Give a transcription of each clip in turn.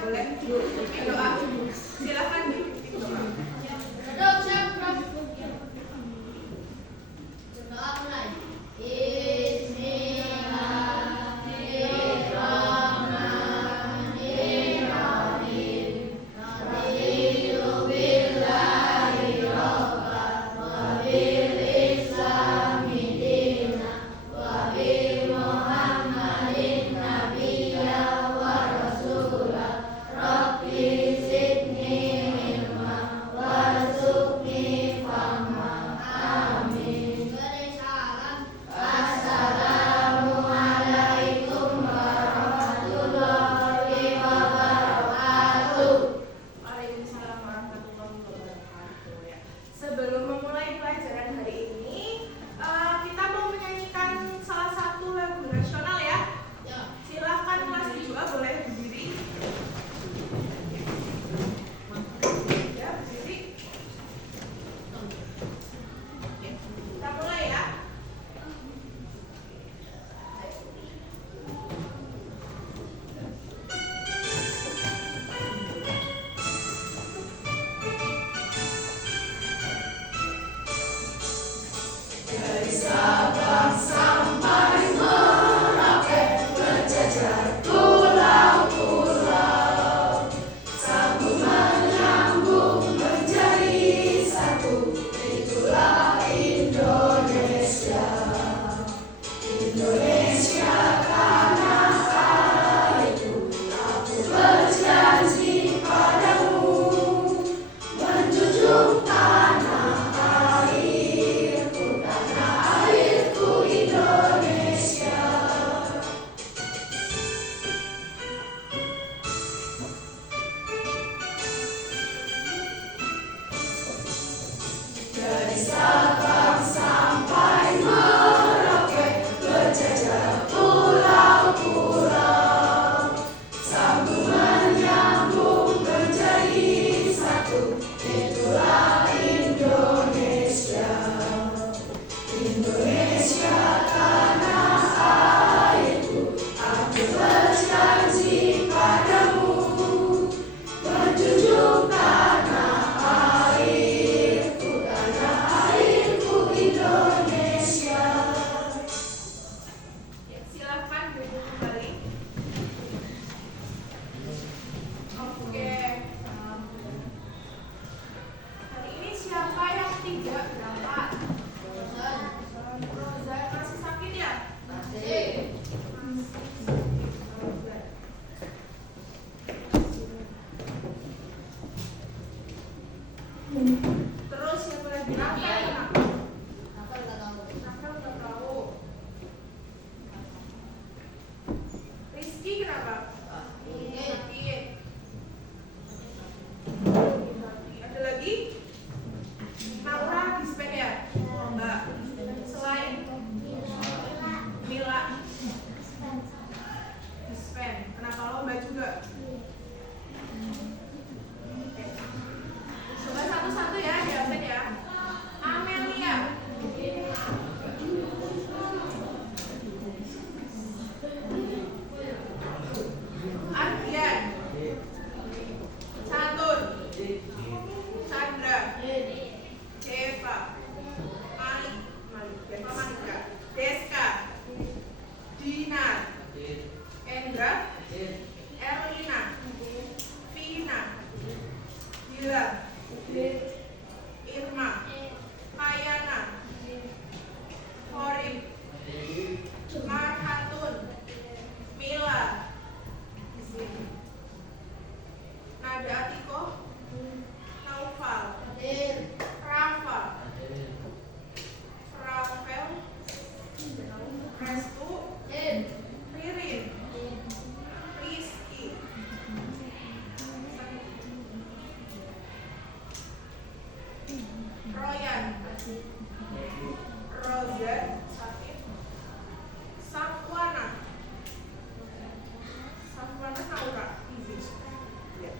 boleh doa. Silakan dipimpin doa. Doa mulai. Sebelum memulai pelajaran hari ini, kita mau menyanyikan salah satu lagu nasional ya. Silakan kelas 7A boleh berdiri. Ya, berdiri. Kita mulai ya. Dari Sabang sampai Merauke, berjejer pulau-pulau, sambung menyambung menjadi satu, itulah Indonesia. Indonesia tanah airku, aku berjanji padamu, menjunjung tanah airku, tanah airku Indonesia. Dari Sabang sampai Merauke, berjejer pulau-pulau, sambung menyambung menjadi satu, itulah Indonesia. Indonesia tanah airku, aku berjanji padamu, menjunjung tanah airku Indonesia. Ya, silakan duduk kembali. Oke. Hari ini siapa yang tidak berangkat? Rozan masih sakit ya? Masih. Terus siapa lagi? Rafael nggak tahu. Rizky kenapa? Sakit. Ada lagi? Naura dispen ya? Enggak. Selain Mila dispen. Kenapa lomba juga? Oke. Coba satu-satu ya, diambil ya. Amelia. Ardian. Catur. Chandra. Deva. Deva Malika. Deska. Dinar. Endra. Erlina. Vina. Dila. Irma. Kayana. Horim. Marhatun. Mila. Di sini. Nada Atiko. Naufal. Rafa. Rafael. Restu. Ririn. Rizky. Royan. Rozan. Sakit. Safwana. Safwana Naura. Izin. Ya.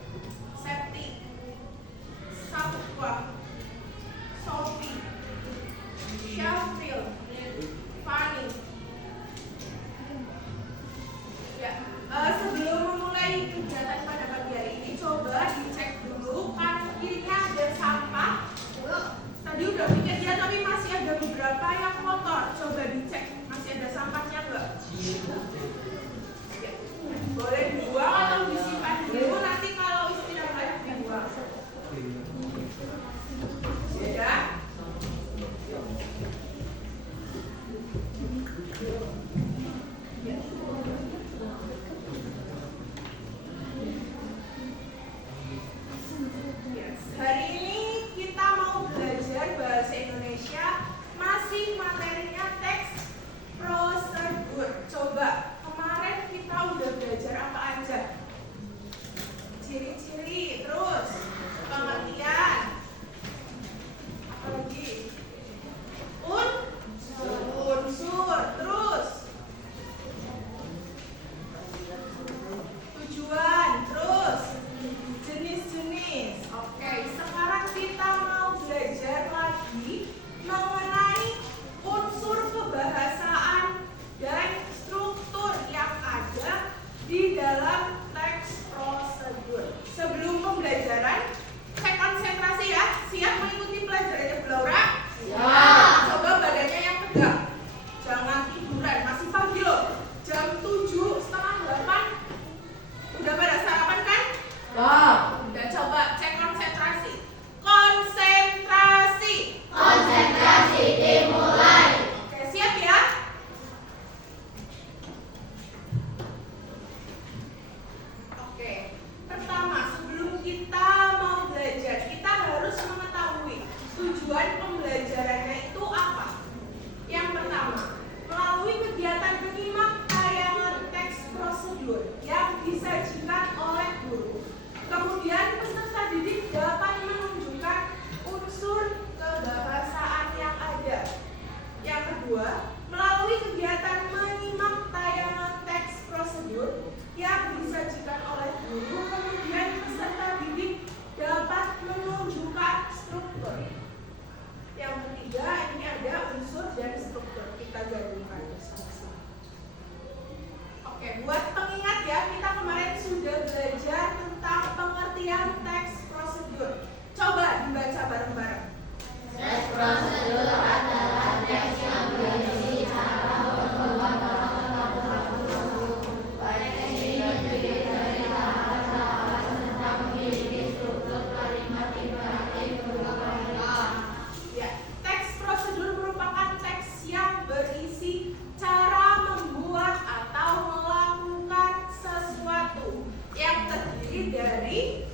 dari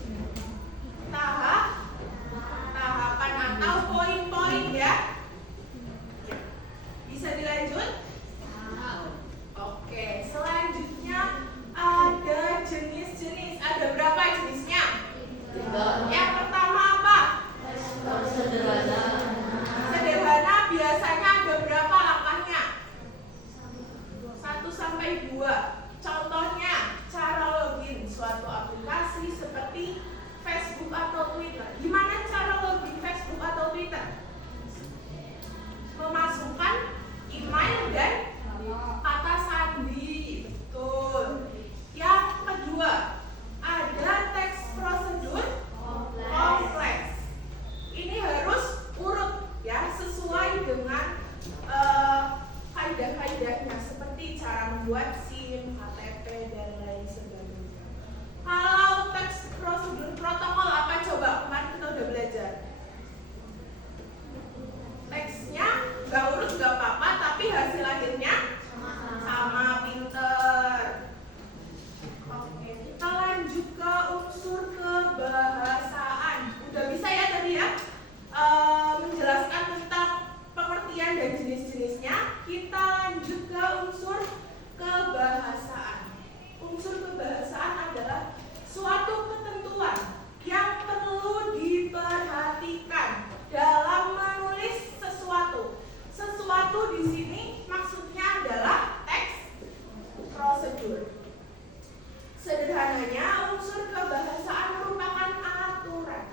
tahapan atau poin-poin ya. Bisa dilanjut? Oke, selanjutnya ada jenis-jenis. Ada berapa jenisnya? Yang pertama apa? Sederhana. Sederhana biasanya ada berapa langkahnya? 1 sampai 2. Contohnya, cara login suatu aplikasi seperti Facebook atau Twitter. Gimana cara login Facebook atau Twitter? Memasukkan email dan kata sandi. Betul. Yang kedua, ada teks prosedur kompleks. Ini harus urut ya, sesuai dengan kaidah-kaidahnya seperti cara membuat SIM, KTP dan lain sebagainya. Kalau teks prosedur protokol apa coba? Kemarin kita udah belajar. Teksnya nggak urut nggak apa-apa, tapi hasil akhirnya sama, pinter. Oke, kita lanjut ke unsur kebahasaan. Udah bisa ya tadi ya menjelaskan tentang pengertian dan jenis-jenisnya. Kita lanjut ke unsur kebahasaan. Unsur kebahasaan adalah suatu ketentuan yang perlu diperhatikan dalam menulis sesuatu. Sesuatu di sini maksudnya adalah teks prosedur. Sederhananya, unsur kebahasaan merupakan aturan.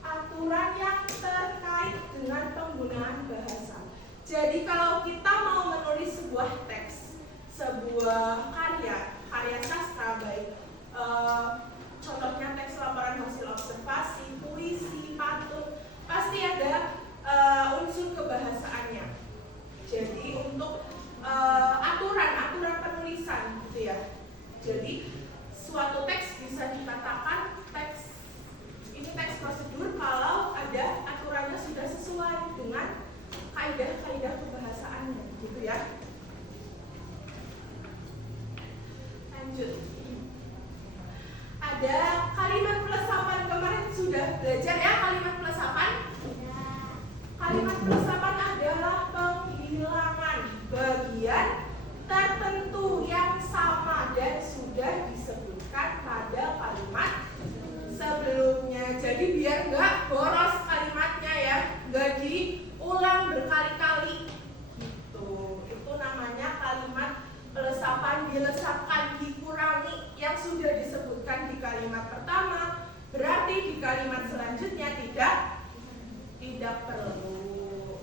Aturan yang terkait dengan penggunaan bahasa. Jadi kalau kita mau menulis sebuah teks, sebuah karya sastra baik contohnya teks laporan hasil observasi, puisi, pantun, pasti ada unsur kebahasaannya. Jadi untuk aturan penulisan gitu ya. Jadi suatu teks bisa dikatakan ini teks prosedur kalau ada aturannya sudah sesuai dengan kaidah-kaidah kebahasaannya gitu ya. Lanjut. Ada kalimat pelesapan, kemarin sudah belajar ya kalimat pelesapan? Kalimat pelesapan adalah penghilangan bagian tertentu yang sama dan sudah disebutkan pada kalimat sebelumnya. Jadi biar nggak boros kalimatnya ya, nggak diulang berkali-kali gitu. Itu namanya kalimat pelesapan, dilesapkan, dikurangi yang sudah disebutkan di kalimat pertama, berarti di kalimat selanjutnya tidak perlu.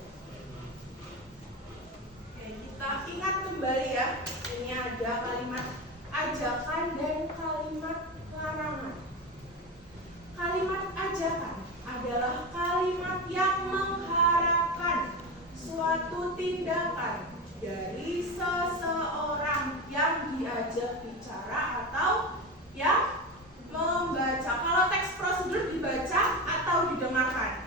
Oke, kita ingat kembali ya, ini ada kalimat ajakan dan kalimat larangan. Kalimat ajakan adalah kalimat yang mengharapkan suatu tindakan dari seseorang yang diajak bicara atau yang membaca. Kalau teks prosedur dibaca atau didengarkan?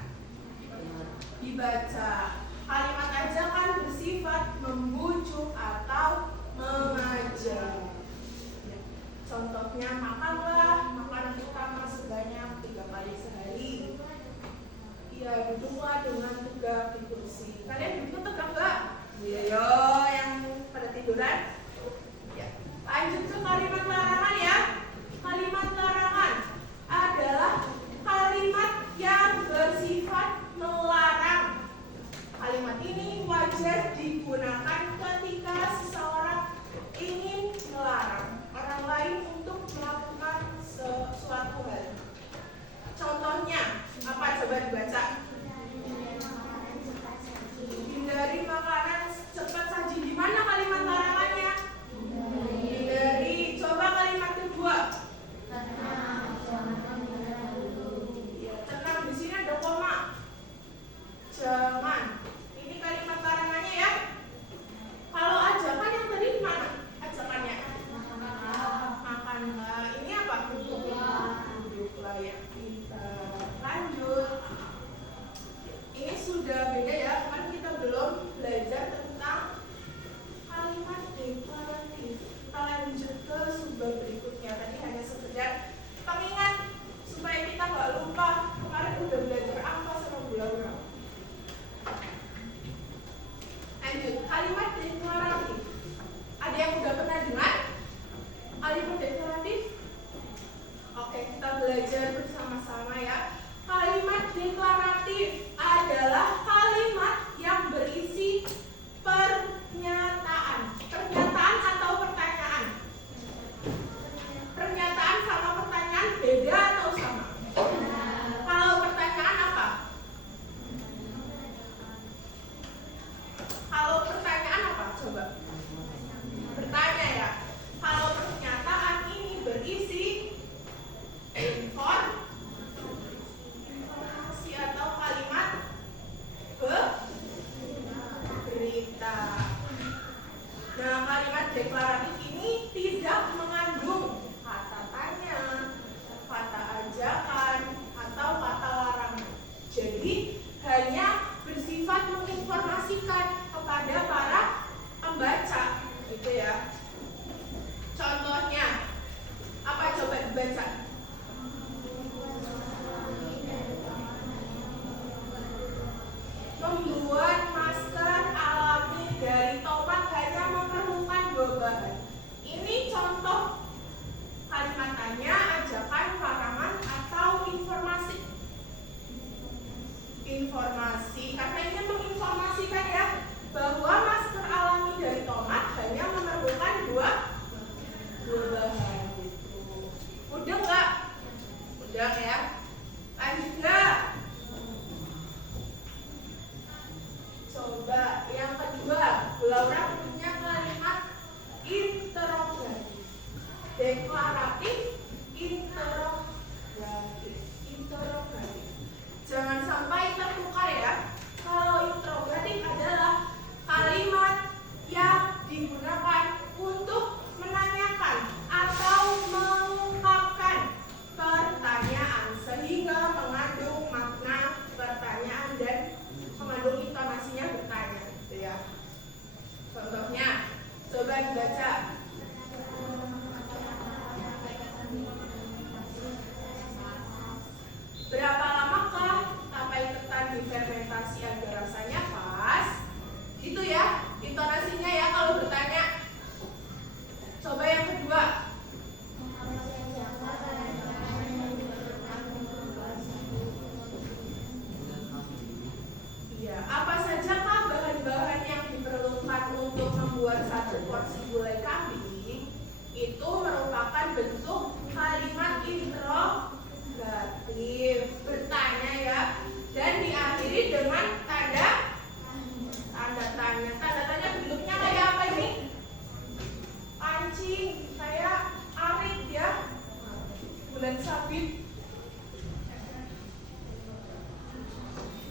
bulan sabit.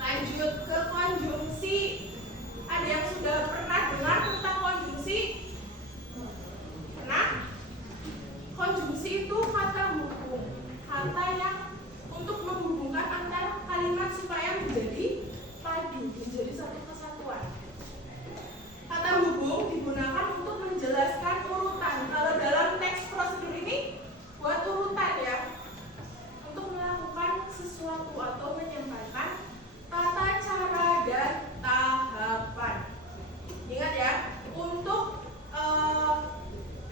Lanjut ke konjungsi. Ada yang sudah pernah dengar tentang konjungsi? Pernah? Konjungsi itu kata hubung, kata yang untuk menghubungkan antara kalimat supaya menjadi padu, menjadi satu kesatuan. Kata hubung digunakan untuk menjelaskan urutan. Kalau dalam teks prosedur ini buat urutan ya, untuk melakukan sesuatu atau menyampaikan tata cara dan tahapan. Ingat ya, untuk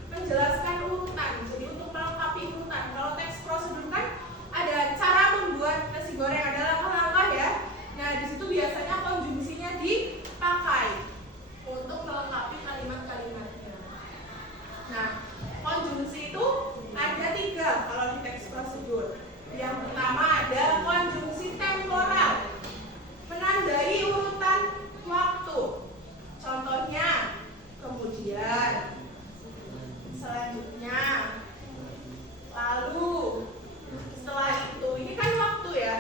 menjelaskan urutan, jadi untuk melengkapi urutan. Kalau teks prosedur kan ada cara membuat nasi goreng, ada langkah-langkah ya. Nah, di situ biasanya konjungsinya dipakai untuk melengkapi kalimat-kalimatnya. Nah, konjungsi itu ada 3 kalau di teks prosedur. Yang pertama ada konjungsi temporal, menandai urutan waktu. Contohnya, kemudian, selanjutnya, lalu, setelah itu. Ini kan waktu ya.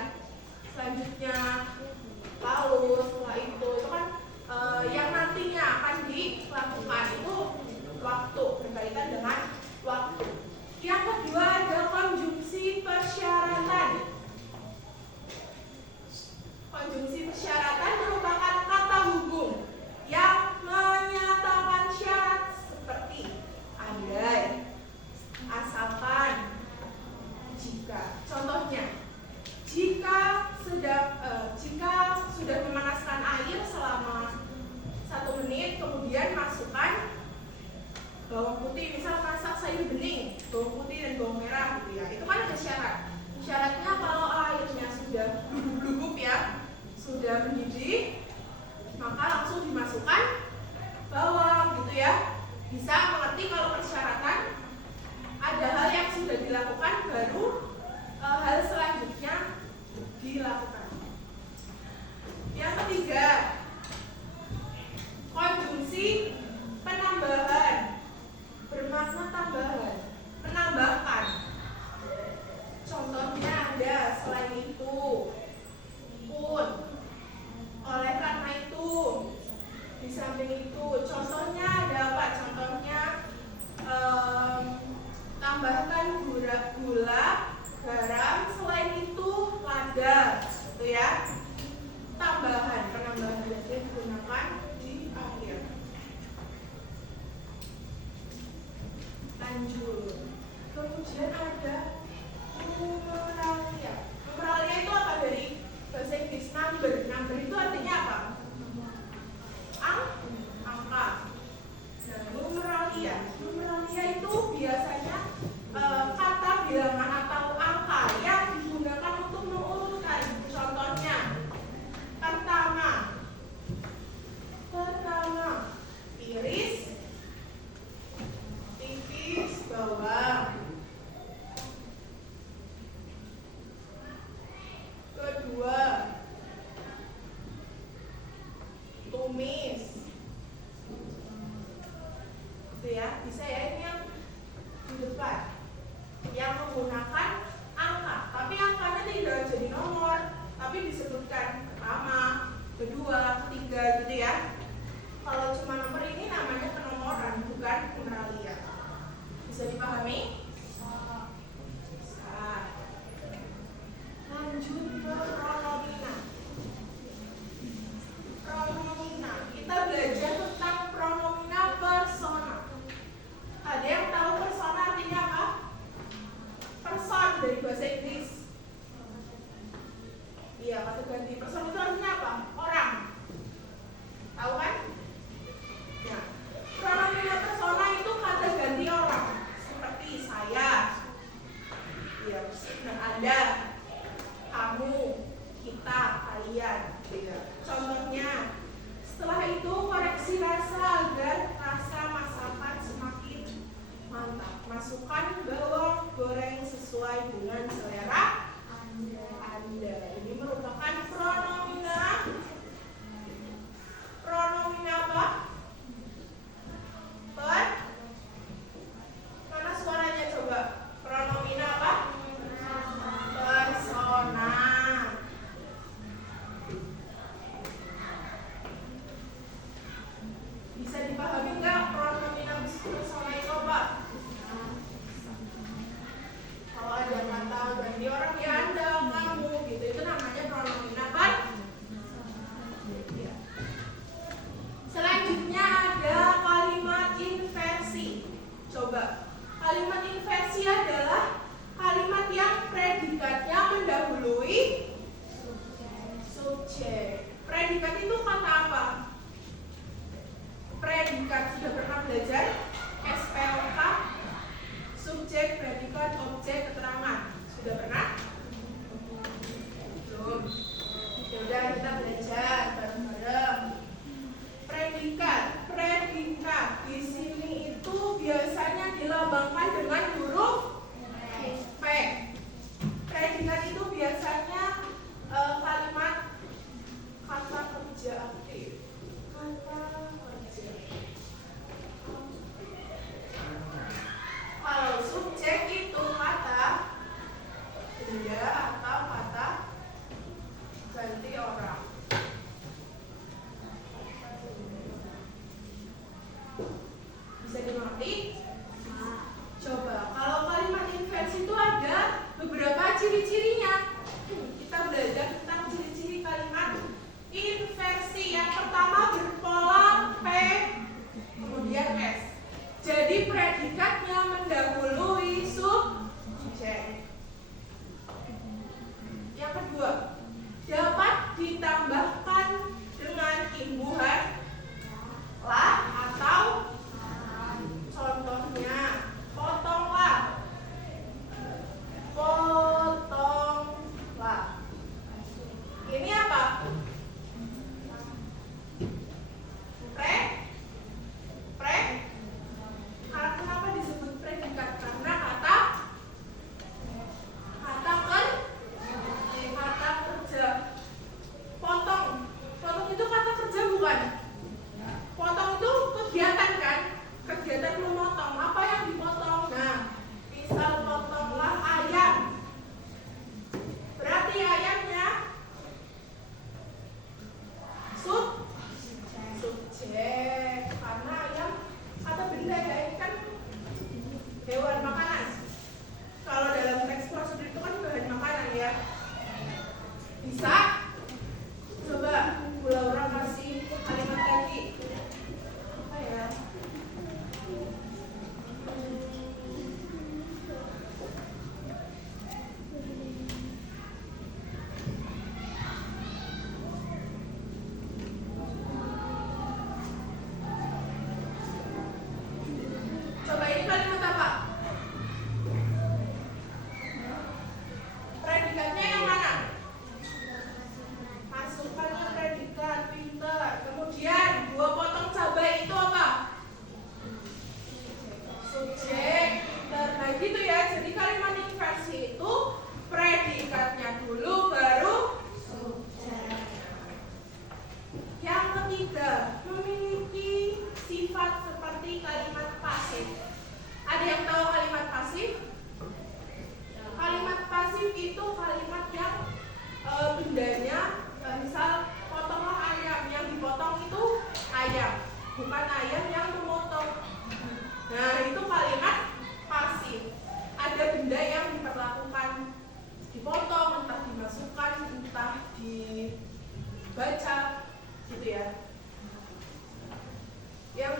Selanjutnya, lalu, setelah itu kan yang nantinya akan dilakukan itu waktu, berkaitan dengan waktu. Yang kedua ada konjungsi persyaratan. Konjungsi persyaratan merupakan kata hubung yang menyatakan syarat seperti andai, asalkan, jika. Contohnya, jika sudah memanaskan air selama 1 menit, kemudian masukkan bawang putih, misal masak sayur bening, bawang putih dan bawang merah gitu ya. Itu kan ada syarat. Syaratnya kalau airnya sudah blubub ya, sudah mendidih, maka langsung dimasukkan bawang gitu ya. Bisa mengerti kalau persyaratan ada hal yang sudah dilakukan baru hal selanjutnya dilakukan. Yang ketiga, konjungsi penambahan, bermakna tambahan, menambahkan. Contohnya ada selain itu, pun, oleh karena itu, di samping itu. Contohnya ada apa? Contohnya tambahkan gula, garam, selain itu lada, gitu ya. Tambahan, penambahan biasanya digunakan di akhir. Lanjut. Kemudian ada numeralia. Numeralia itu apa dari bahasa Inggris? Number. Number itu artinya apa? Angka. Nah, numeralia. Numeralia itu biasanya kata bilangan atau angka yang digunakan untuk mengurutkan. Contohnya, pertama, iris, tipis, bawang. Kedua, tumis. Itu ya, bisa ya, ini yang di depan yang menggunakan angka, tapi angkanya tidak jadi nomor, tapi disebutkan pertama, kedua, ketiga gitu ya. Kalau cuma nomor ini namanya penomoran, bukan numeralia. Bisa dipahami? Bisa. Lanjut ke pronomina. Pronomina, kita belajar tentang pronomina persona. Ada yang tahu persona artinya apa? Person dari bahasa Inggris. Iya, kata ganti. Person itu artinya apa? Orang. Tahu kan? Ya. Pronomina persona itu kata ganti orang. Seperti saya. Iya, dan Anda, kamu, kita, kalian. Iya. Contohnya, setelah itu koreksi rasa agar rasa masakan semakin mantap. Masukkan bawang goreng sesuai dengan selera Anda. Ini merupakan pronomina. Pronomina apa? Mana suaranya coba? Pronomina apa? benda atau kata ganti orang. Bisa dimengerti? Coba, kalau kalimat inversi itu ada beberapa ciri-cirinya. Kita belajar tentang ciri-ciri kalimat inversi. Yang pertama berpola P, kemudian S. Jadi predikatnya mendahului subjek. Yang kedua, dapat ditambahkan dengan imbuhan lah atau contohnya potonglah, potonglah. Ini apa? Kenapa disebut predikat? Karena kata kerja. Potong itu kata kerja bukan? Potong itu kegiatan kan? Kegiatan memotong. Apa yang dipotong? Nah, misal potonglah ayam. Berarti ayamnya subjek. Karena ayam kata benda ya, ini kan hewan makanan. Kalau dalam teks prosedur itu kan bahan makanan ya. Bisa? Coba Bu Laura kasih kalimat lagi. Apa ya? Coba ini kalimat apa? Predikatnya yang mana? Masukkan ke predikat, pinter. Kemudian dua potong cabai itu apa? Subjek, pinter. Nah gitu ya. Jadi kalimat inversi itu predikatnya dulu baru subjek. Yang ketiga, memiliki sifat seperti kalimat pasif. Ada yang tahu kalimat pasif? Kalimat pasif itu kalimat yang bendanya, misal potonglah ayam, yang dipotong itu ayam, bukan ayam yang memotong. Nah itu kalimat pasif. Ada benda yang diperlakukan dipotong, entah dimasukkan, entah dibaca, gitu ya. Yang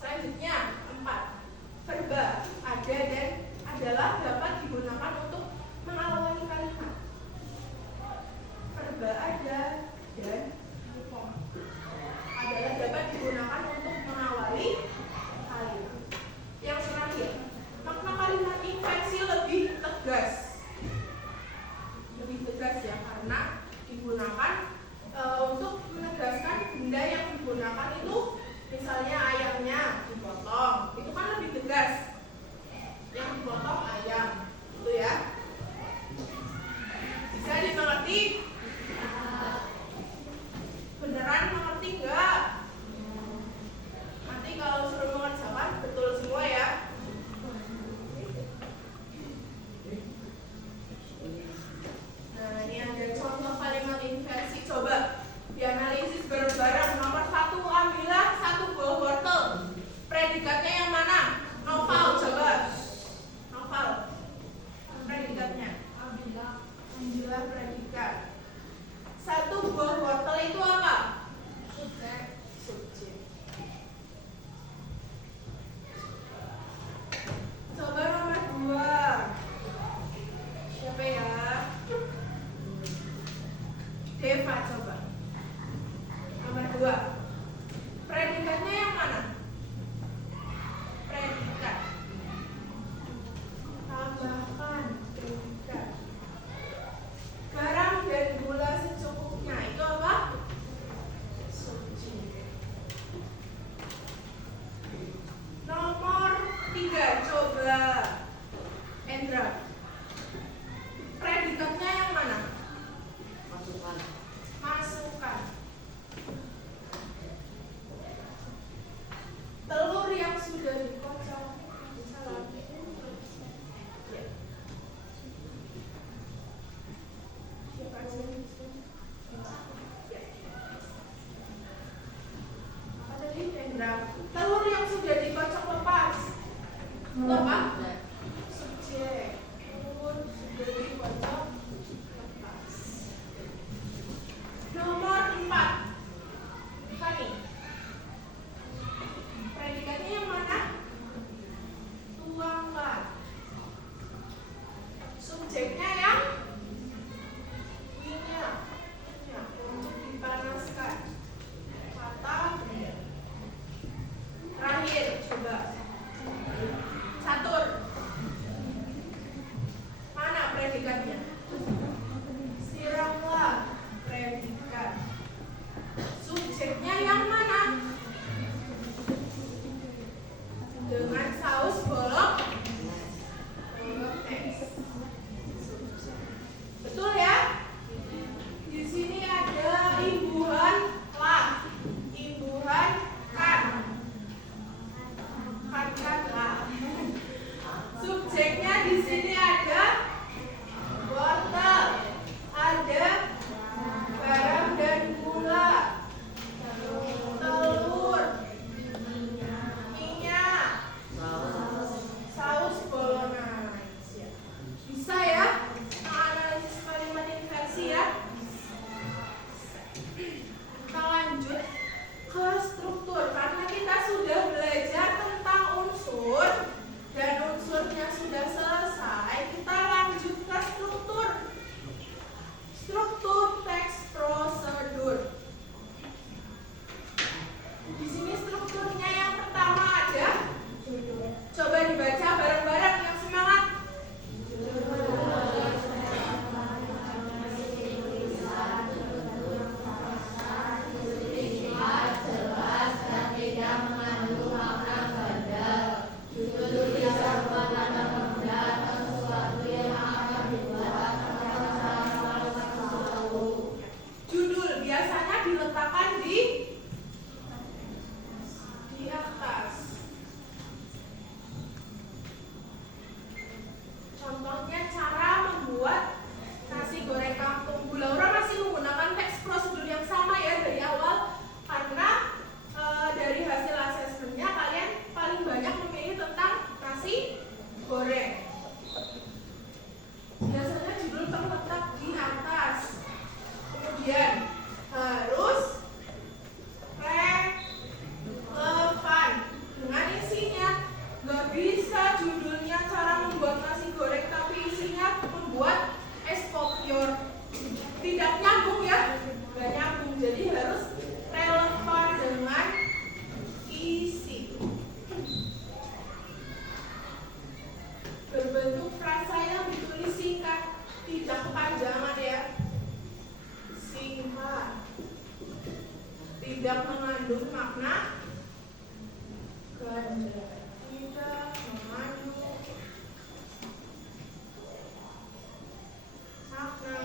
selanjutnya 4, verba ada dan adalah dapat digunakan untuk mengawali kalimat. Verba ada dan adalah dapat digunakan untuk mengawali kalimat. Yang terakhir, makna kalimat inversi lebih tegas. Lebih tegas ya, karena digunakan untuk menegaskan benda yang digunakan itu, misalnya ayamnya dipotong, itu kan lebih tegas. Yang dipotong ayam, itu ya. Bisa dimengerti? Beneran mengerti enggak? Nanti kalau suruh mengerjakan betul semua ya. Nah ini ada contoh kalimat inversi. Coba dianalisis bareng-bareng. Nomor 1, ambillah 1 buah wortel. Predikatnya yang mana? Novel, coba. Novel. Predikatnya. Ambillah predikat. 1 buah wortel itu apa? Subjek. Coba nomor 2. Siapa ya? Deva, coba. Nomor 2. Predikatnya yang mana? Predikat. Tambahkan predikat. predikatnya. Siramlah predikat. Subjeknya yang mana? Dengan saus bolok X. Betul ya? Di sini ada imbuhan lah, imbuhan kan lah. Subjeknya di sini ada wortel, ada garam dan gula, telur, minyak, saus bolognese. Bisa ya? Analisis kalimat inversi ya. Kita lanjut ke struktur karena kita sudah belajar tentang unsur dan unsurnya sudah selesai. Kita lanjut ke struktur. Struktur teks prosedur. Di sini strukturnya yang pertama ada. Coba dibaca bareng-bareng yang semangat. Judul biasanya diletakkan di atas. Contohnya cara membuat nasi goreng kampung. Bu Laura masih menggunakan teks prosedur yang sama ya dari awal karena dari hasil asesmennya kalian paling banyak memilih tentang nasi goreng. Biasanya judul terletak di atas. Kemudian harus relevan dengan isinya. Gak bisa judulnya cara membuat nasi goreng tapi isinya membuat es kopior. Tidak nyambung ya, gak nyambung. Jadi harus relevan dengan isi. Berbentuk frasa yang ditulis singkat, tidak kepanjangan ya. Singkat, tidak mengandung makna ganda, tidak mengandung makna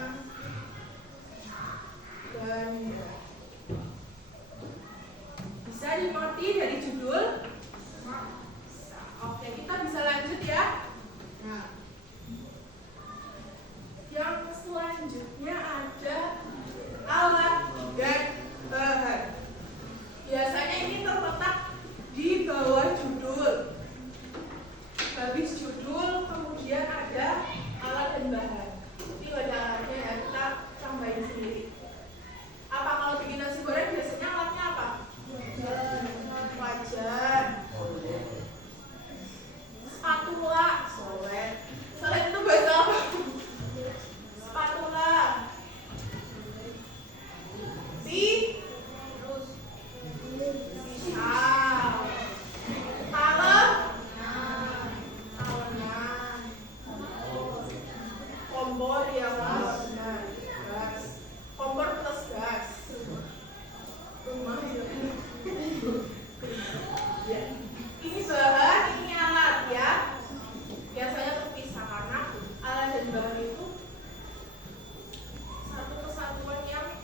ganda. Bisa dimengerti dari judul? Oke, kita bisa lanjut ya. Nah, yang selanjutnya ada alat dan bahan. Biasanya ini terletak di bawah judul. Habis judul, kemudian ada alat dan bahan. Ini ada alatnya ya, kita tambahin sendiri. Apa kalau bikin nasi goreng biasanya alatnya apa? Wajan, spatula, solet. Solet itu bahasa apa? Spatula, pisau, talenan, kompor ya benar, gas, kompor plus gas, rumah ya. Ini bahan, ini alat ya. Biasanya terpisah karena alat dan bahan itu satu kesatuan yang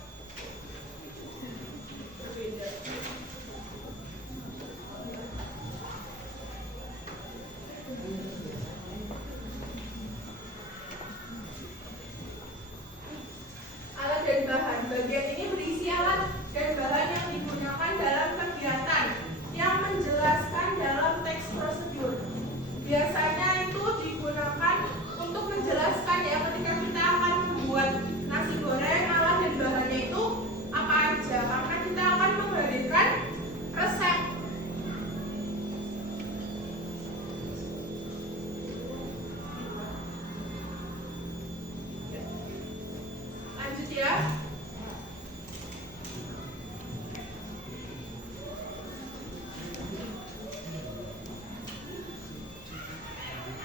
berbeda. Alat dan bahan. Bagian ini berisi alat dan bahan yang digunakan dalam kegiatan yang menjelaskan dalam teks prosedur. Biasanya itu digunakan untuk menjelaskan ya ketika kita akan membuat nasi goreng, alat dan bahannya itu apa aja. Karena kita akan menghadirkan resep. Lanjut ya.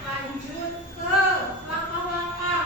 Lanjut ke langkah-langkah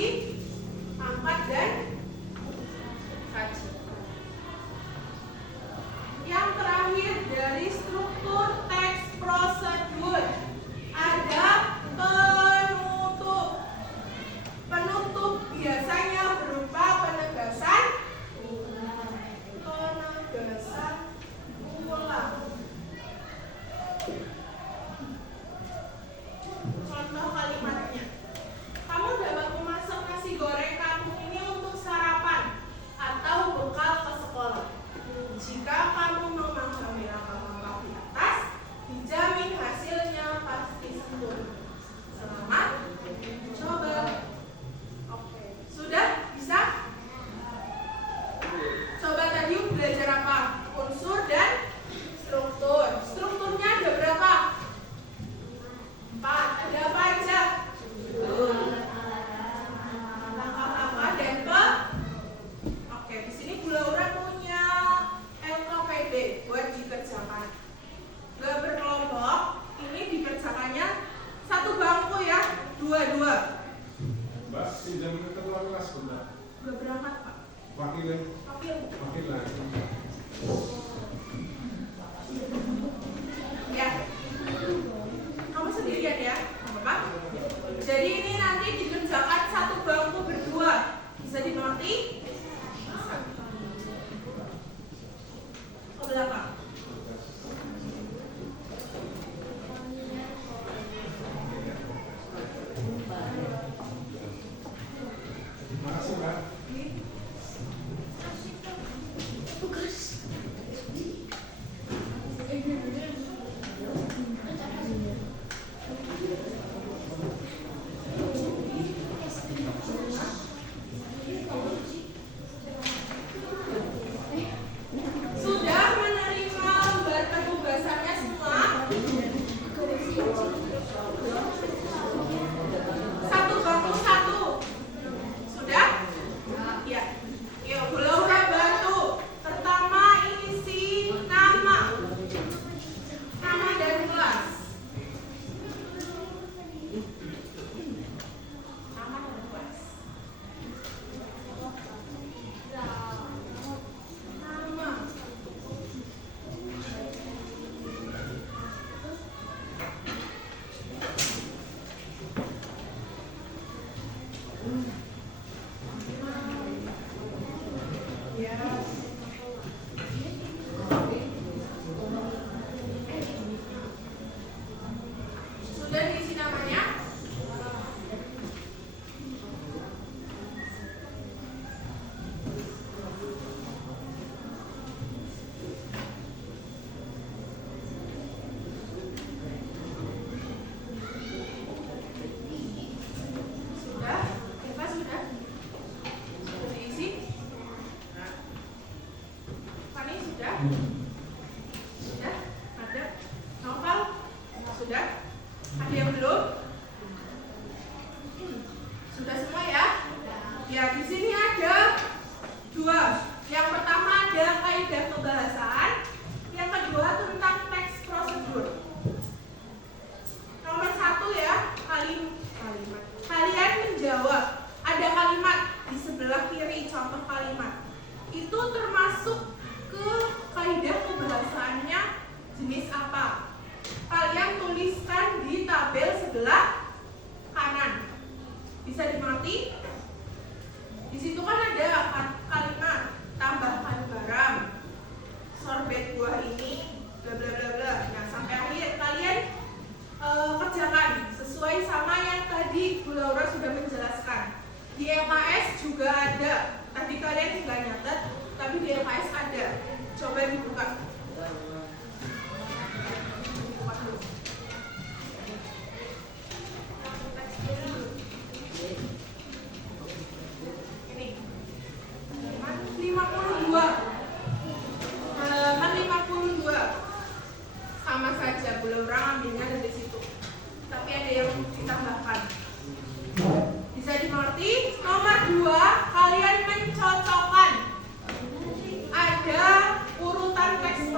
lagi angkat dan saji. Yang terakhir dari struktur teks prosedur ada penutup. Penutup biasanya berupa penegasan ulang. Contoh kalimatnya. Kamu dapat memasak nasi goreng kampung ini untuk sarapan atau bekal ke sekolah. Jika kamu memahami langkah-langkah di atas, dijamin hasilnya pasti sempurna. Selamat coba. Oke, sudah bisa? Coba tadi belajar apa? Unsur dan struktur. Strukturnya ada berapa? 4. Ada apa aja? Langkah-langkah dan Oke, di sini Bu Laura punya LKPD buat dikerjakan. Gak berkelompok, ini dikerjakannya satu bangku ya, 2-2. Mbak, pinjam ketua kelas bentar. Udah berangkat Pak? Wakil lagi. Ya. Kamu sendirian ya, apa? Jadi ini nanti dikerjakan satu bangku berdua. Bisa dimengerti? Bisa. Ke belakang. Makasih, Mbak. Sudah menerima lembar penugasannya semua? Satu bangku satu. Sudah? Ya. Yuk, Bu Laura bantu. Pertama isi nama. Nama dan kelas. Nama dan kelas. Nama. Ya. Sudah diisi namanya? Sudah? Eva sudah? Sudah diisi? Fani sudah? Sudah? Ada? Novel? Sudah? Ada yang belum? Sudah semua ya? Ya, di sini ada 2. Yang pertama ada kaidah kebahasaan, yang kedua tentang teks prosedur. Nomor 1 ya, kalimat. Kalian menjawab. Ada kalimat di sebelah kiri, contoh kalimat. Itu termasuk ke kaidah kebahasaannya jenis apa? Kalian tuliskan di tabel sebelah kanan. Bisa dimengerti? Di situ kan ada kalimat tambahkan garam, sorbet buah ini, bla bla bla bla. Nah, sampai akhir kalian kerjakan sesuai sama yang tadi Bu Laura sudah menjelaskan. Di LKS juga ada. Tadi kalian nggak nyatet, tapi di LKS ada. Coba dibuka. Ini halaman 52. Halaman 52. Sama saja, Bu Laura ambilnya dari situ. Tapi ada yang ditambahkan. Bisa dimengerti? Nomor 2, kalian mencocokkan. Ada urutan teks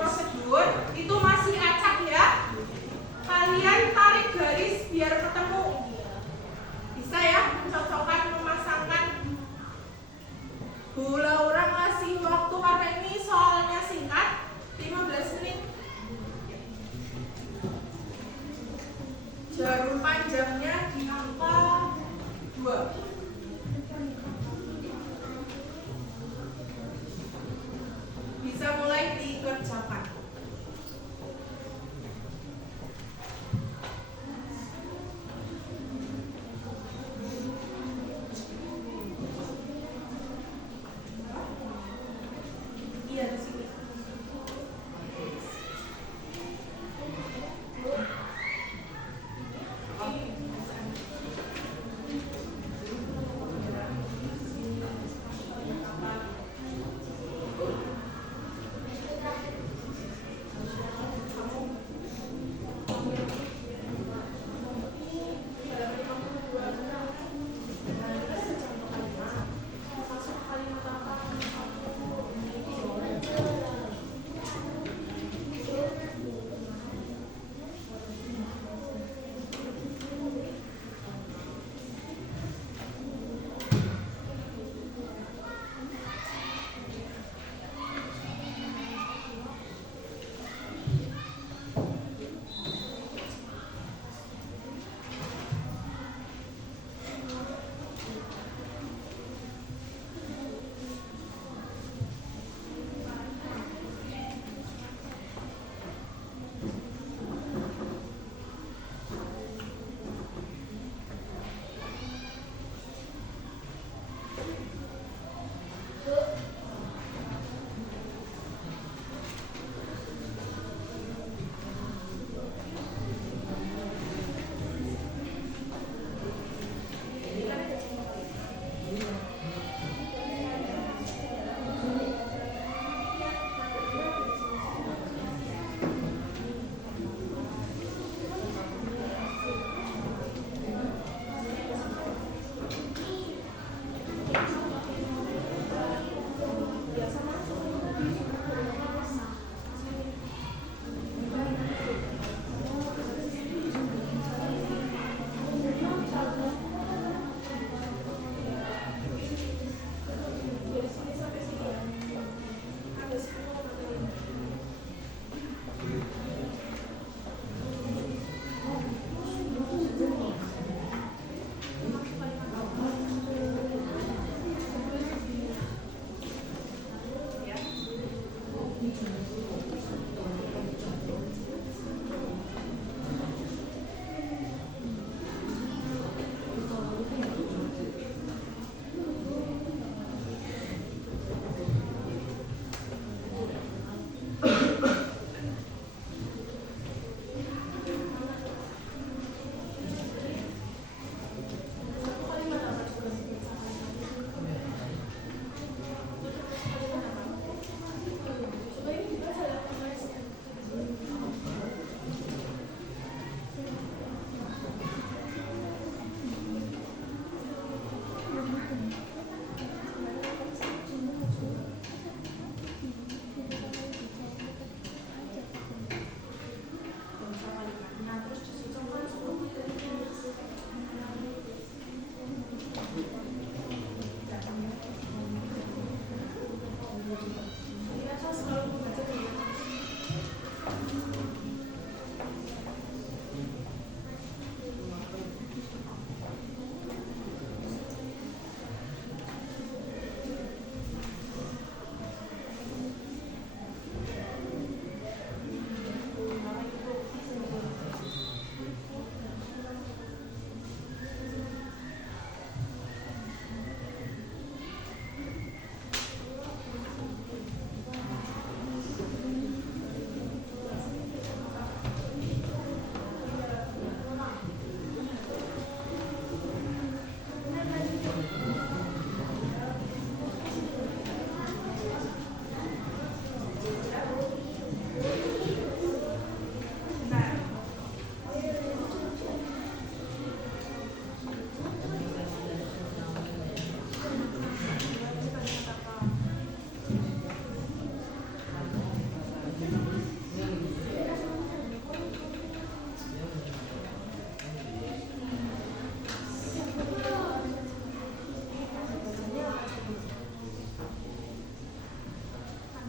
Tanda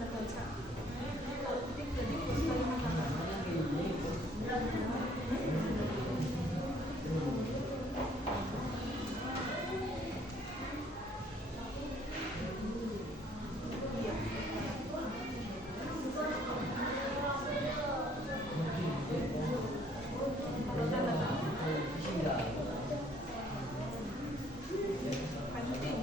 baca. Iya. Lanjutin.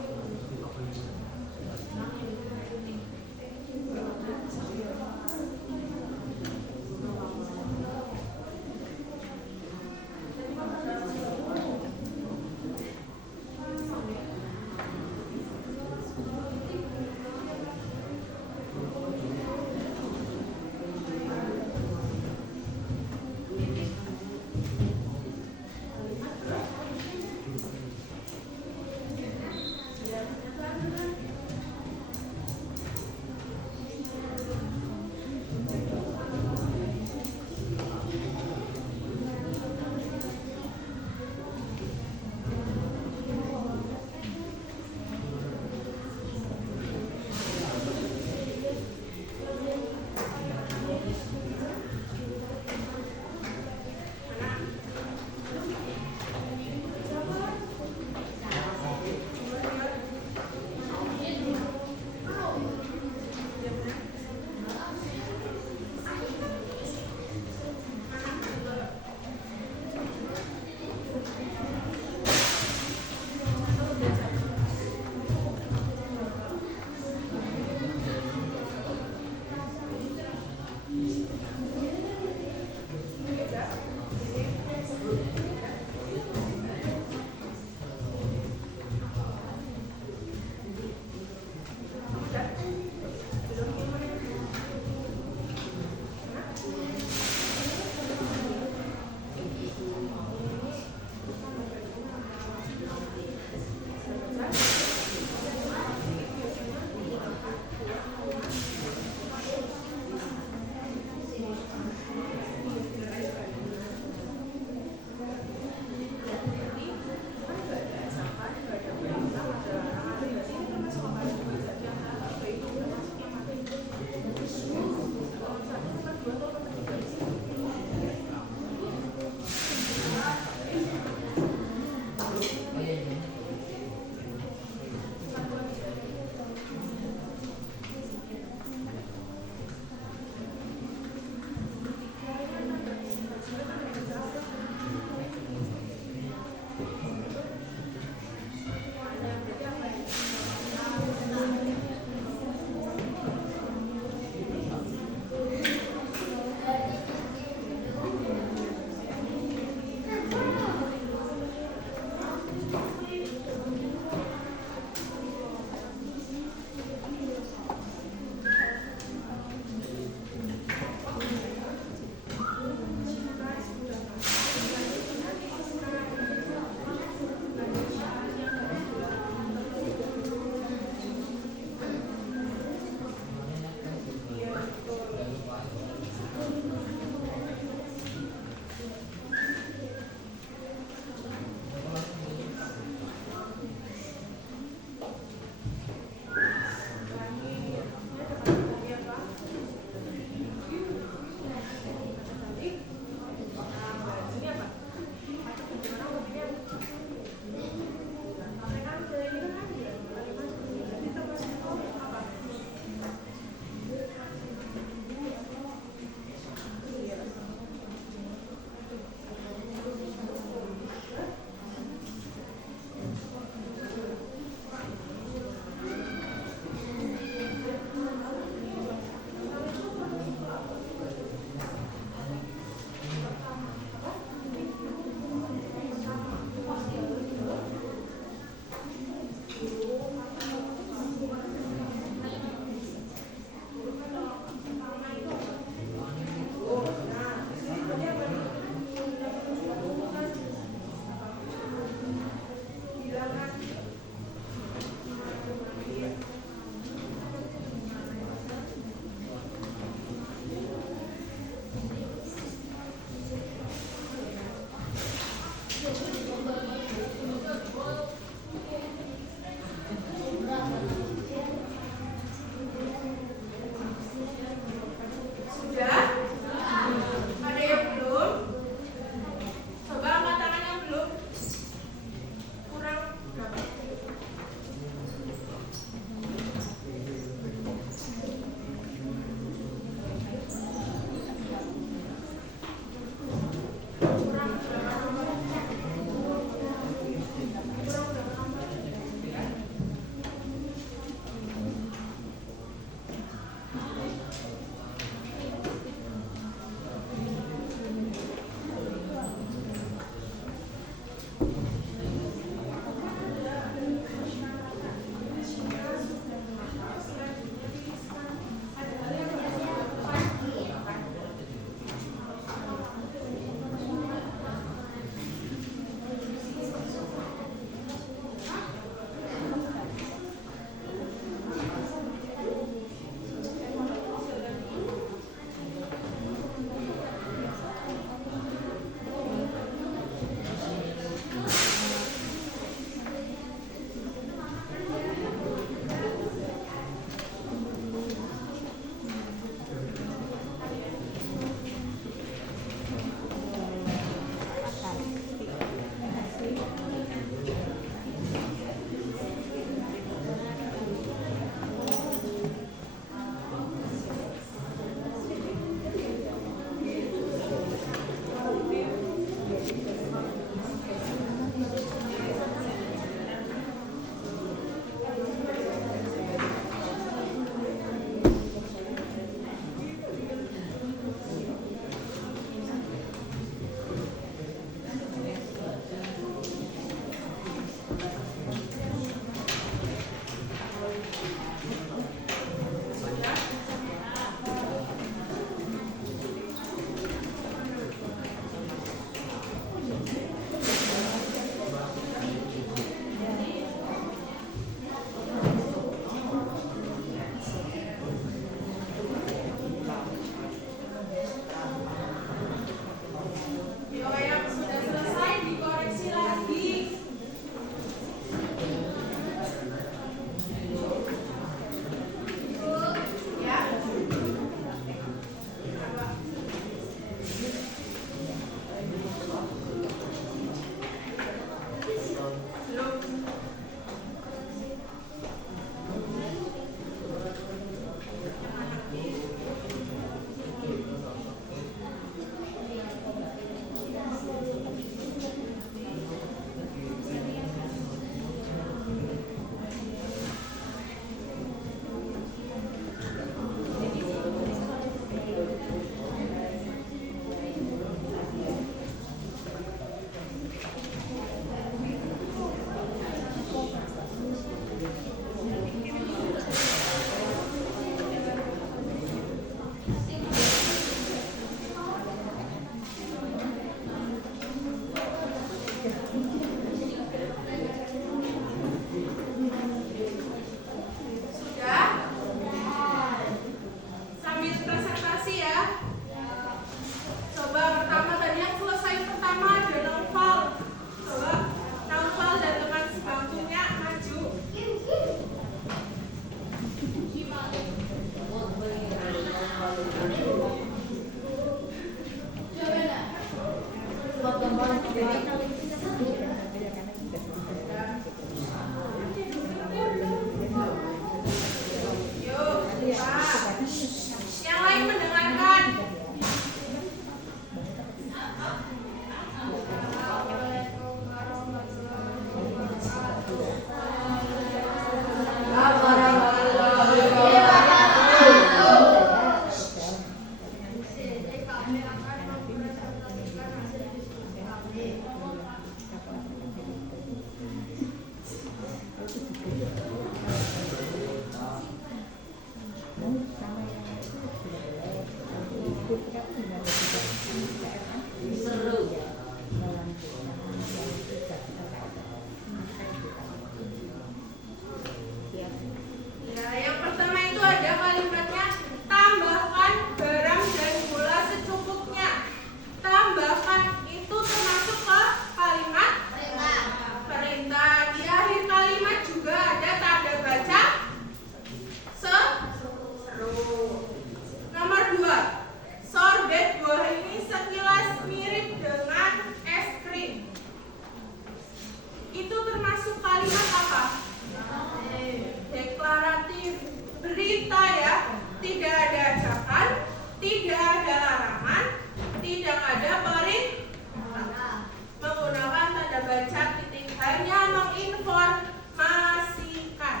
kita ya, tidak ada ajakan, tidak ada larangan, tidak ada perintah. Menggunakan tanda baca titik hanya menginformasikan.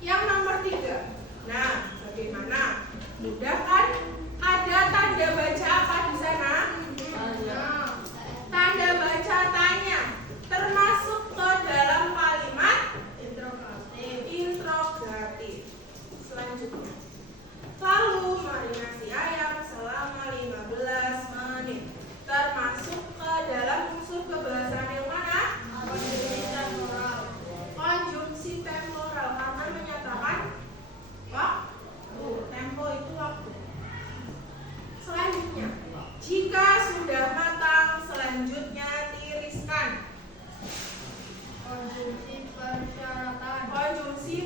Yang nomor 3. Nah, bagaimana? Mudah kan? Ada tanda baca apa di sana? Tanda baca tanya, termasuk ke dalam kalimat interrogatif. Selanjutnya, lalu marinasi ayam selama 15 menit, termasuk ke dalam unsur kebahasaan yang mana? Konjungsi temporal, karena menyatakan waktu. Tempo itu waktu. Selanjutnya, jika sudah matang, selanjutnya tiriskan. Konjungsi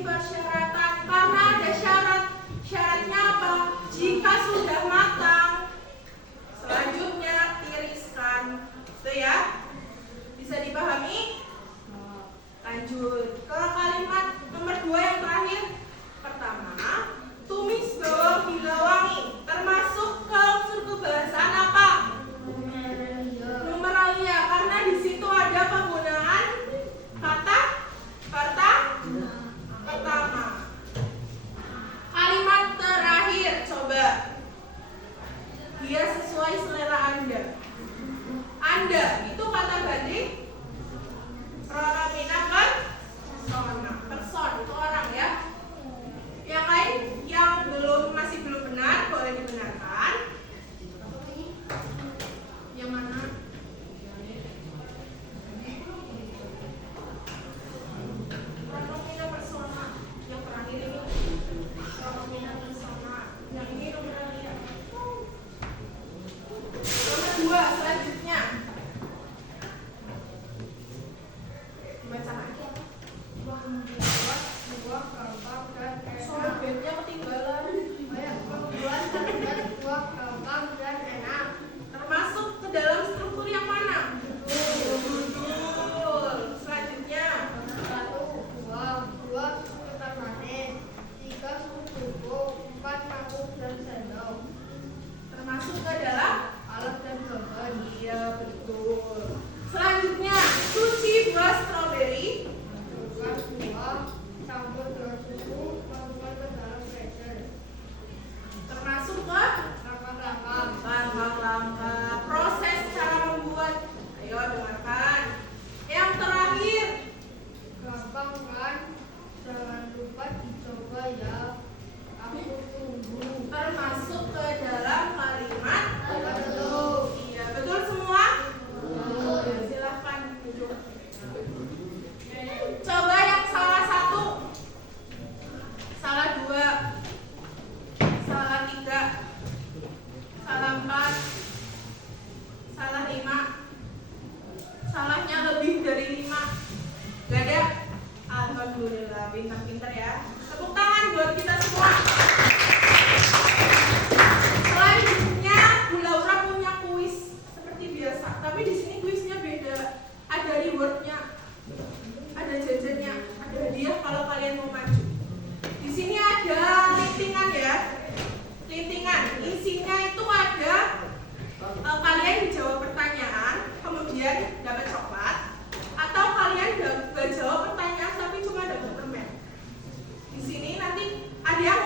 persyaratan, karena ada syarat. Syaratnya apa? Jika sudah matang, selanjutnya tiriskan. Itu ya? Bisa dipahami? Lanjut ke kalimat nomor 2 yang terakhir. Pertama, tumis bawang hingga wangi, termasuk ke unsur kebahasaan apa? Numeralia, karena di situ ada penggunaan kata pertama. Kalimat terakhir, coba. Dia sesuai selera Anda. Anda itu kata banding pronomina persona. Person itu orang ya. Yang lain yang masih belum benar boleh dibenarkan. Yang mana? Pronomina persona. Yang terakhir ini pronomina persona. Yang ini numeralia. Nomor 2 selanjutnya. Baca lagi. Sorbetnya ketinggalan. Termasuk ke dalam struktur yang mana? Betul. Selanjutnya. Termasuk ke dalam alat dan bahan. Iya, betul. Selanjutnya, cuci buah stroberi. Termasuk ke langkah-langkah proses cara membuat. Ayo dengarkan. Yang terakhir, Gampang kan? Jangan lupa dicoba ya. Aku tunggu. termasuk ke dalam kalimat. Betul. Iya, betul semua? Ya, silahkan duduk. Coba yang salah 1, salah 2, salah 3, salah 4, salah 5, salahnya lebih dari 5. Gak ada? Alhamdulillah, pintar-pintar ya. Tepuk tangan buat kita semua. Selanjutnya, Bu Laura punya kuis seperti biasa, tapi di sini kuisnya beda. Ada rewardnya, ada jajannya, ada hadiah kalau kalian mau maju. Di sini ada lintingan ya, lintingan. Isinya itu ada kalian jawab pertanyaan, kemudian dapat coklat, atau kalian gak jawab pertanyaan tapi cuma dapat permen. Di sini nanti ada yang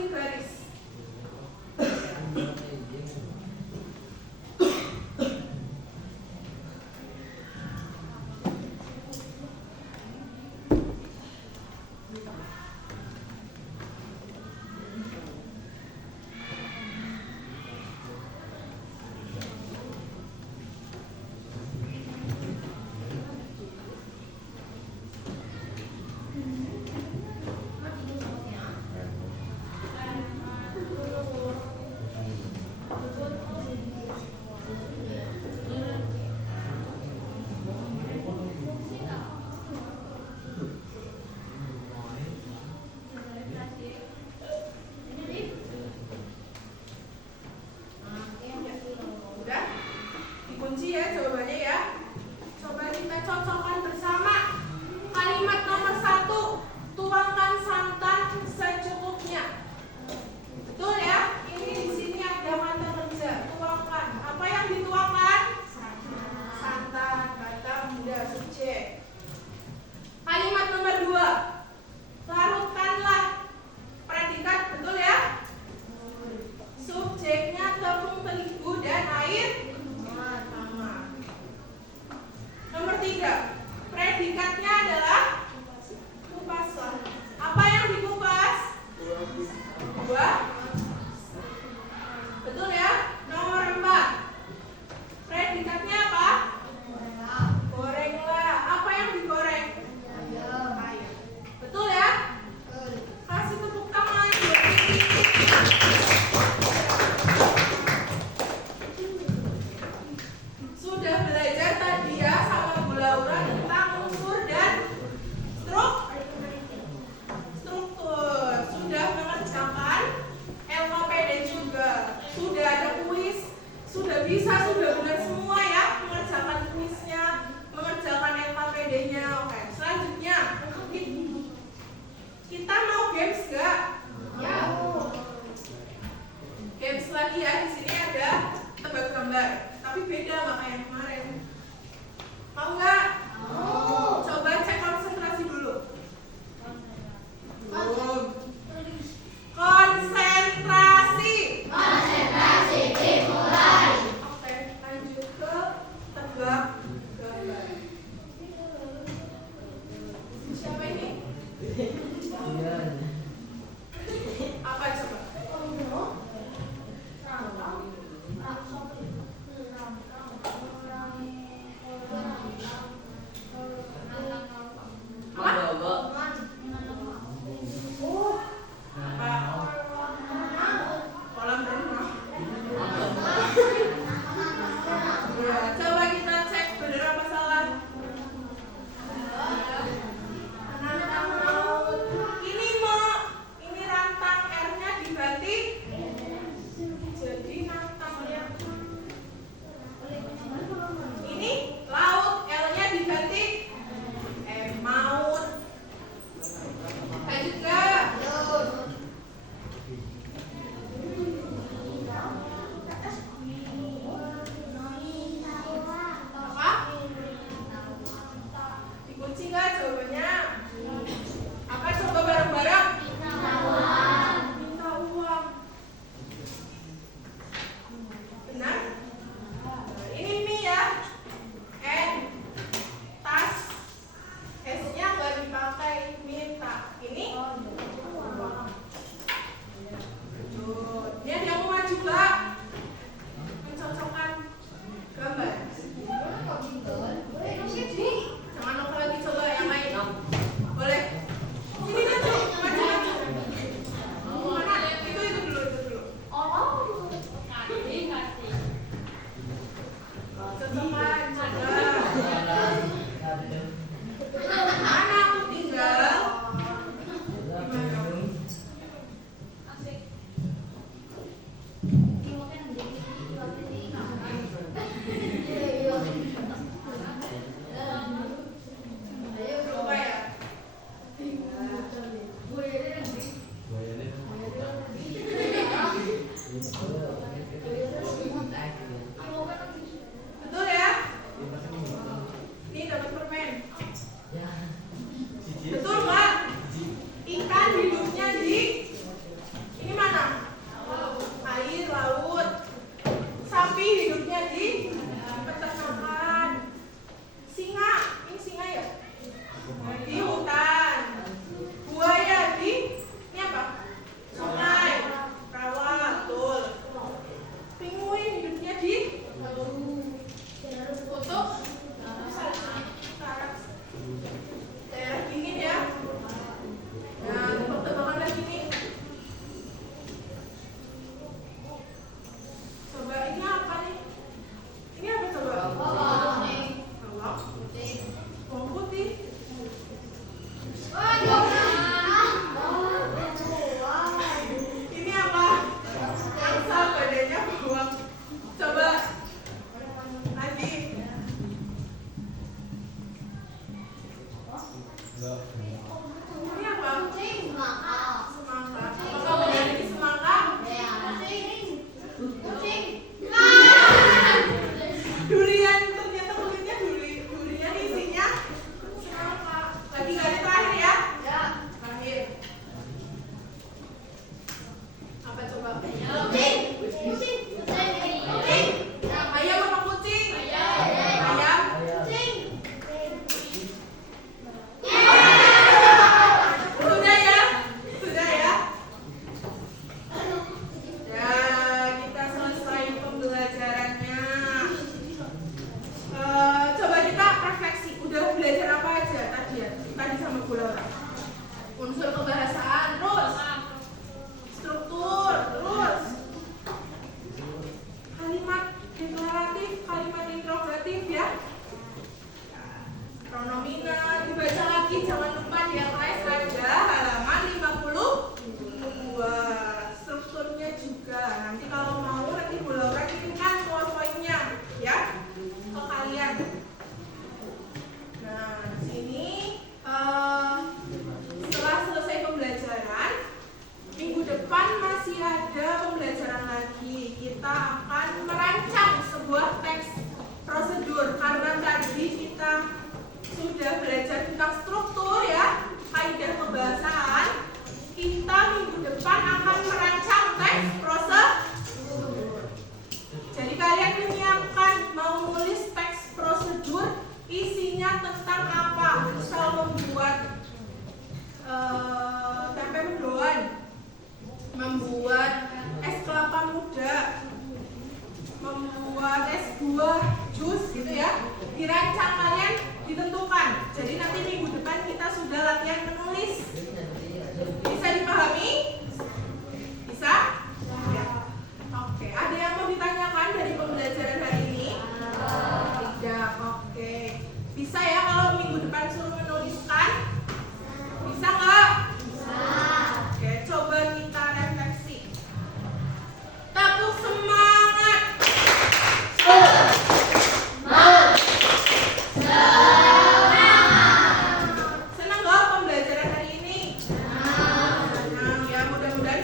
Masing baris.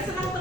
senang